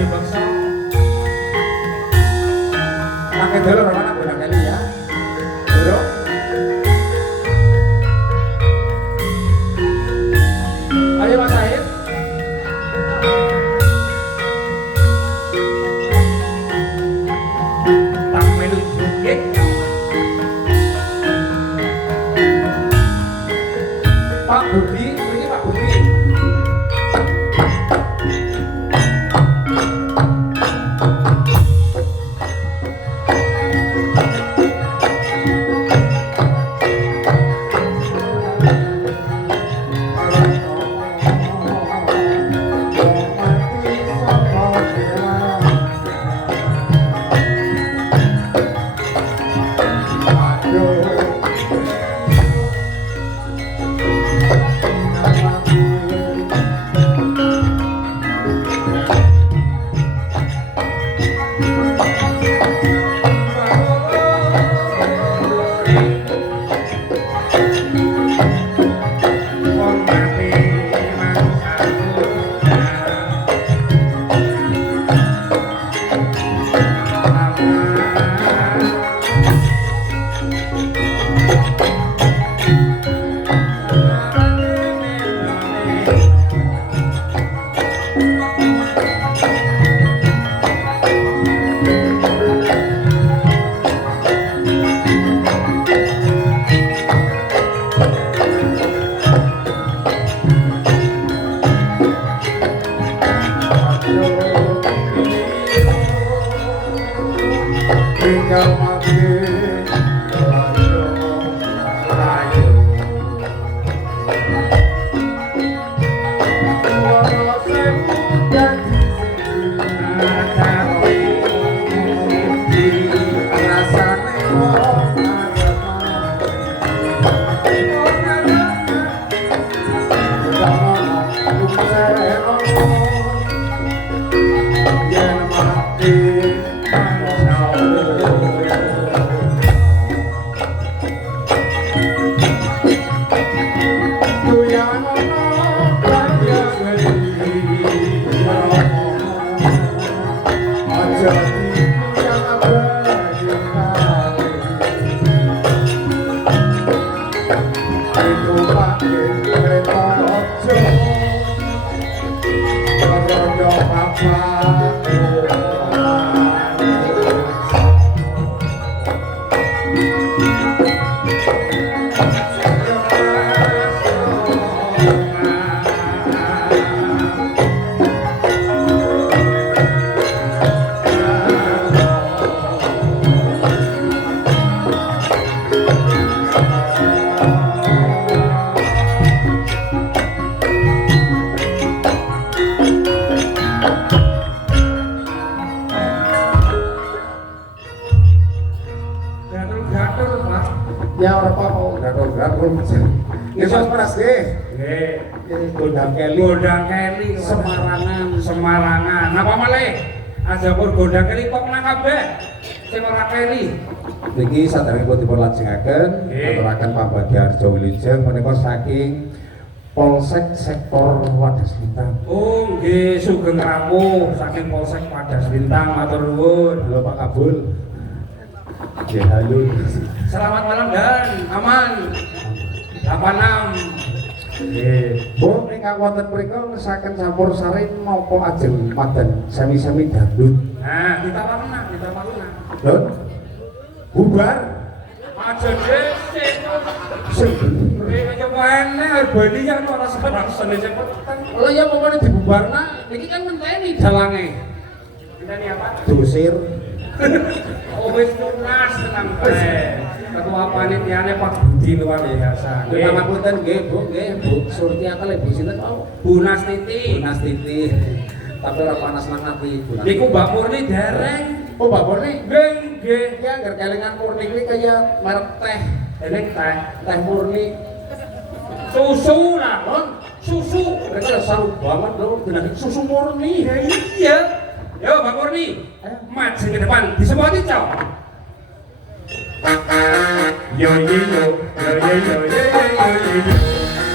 Gede Bekso. Pakai dulu orang udah kali ya. Bro. Ayo Mas Said. Tak melu joget. Pak Budi, ini Pak Budi. Ya ora apa-apa, gatul-gatul. Iso pras nggih. Nggih. Gondang Keli, Semarangan. Napa malih? Aja pun Gondang Keli kok nang kabeh. Sing ora Keli. Niki saderengipun dipun lajengaken aturaken Pak Badiarjo Wilujeng menika saking Polsek Sektor Wadas Lintang. Oh, nggih, sugeng rawuh saking Polsek Wadas Lintang, matur nuwun. Lho Pak Kabul. Nggih, halo. Selamat malam dan aman. 86. Nggih. Bu, ingkang wonten mriku ngesaken campur sari napa ajeng padan sami-sami dangdut. Nah, kita warna. Lho. Bubar. Aja dhisik. Sing bener coba ene arbani yang ora sepedak sene cepet. Lho ya pokoke dibubarna, iki kan ngenteni dalange. Ngenteni apa? Dusir. Oh wis tunas tenang bae. Ketua panitiane Pak Budi luar biasa. Nggih pangapunten nggih Bu, Bu Surti akal Ibu sinten mau? Bu Nastiti. Tapi ora panas nang ati Bu. Niku Mbak Murni dereng. Oh Mbak Murni? Nggih. Ya anggar kelingan Murni kuwi kaya merek teh. Enek teh Murni. Susu lah, Don. Susu. Mereka saru banget lho jenenge susu murni. Iya. Yo Mbak Murni, maju ke depan, diseboti cok. Yo yo yo yo yo yo yo yo yo.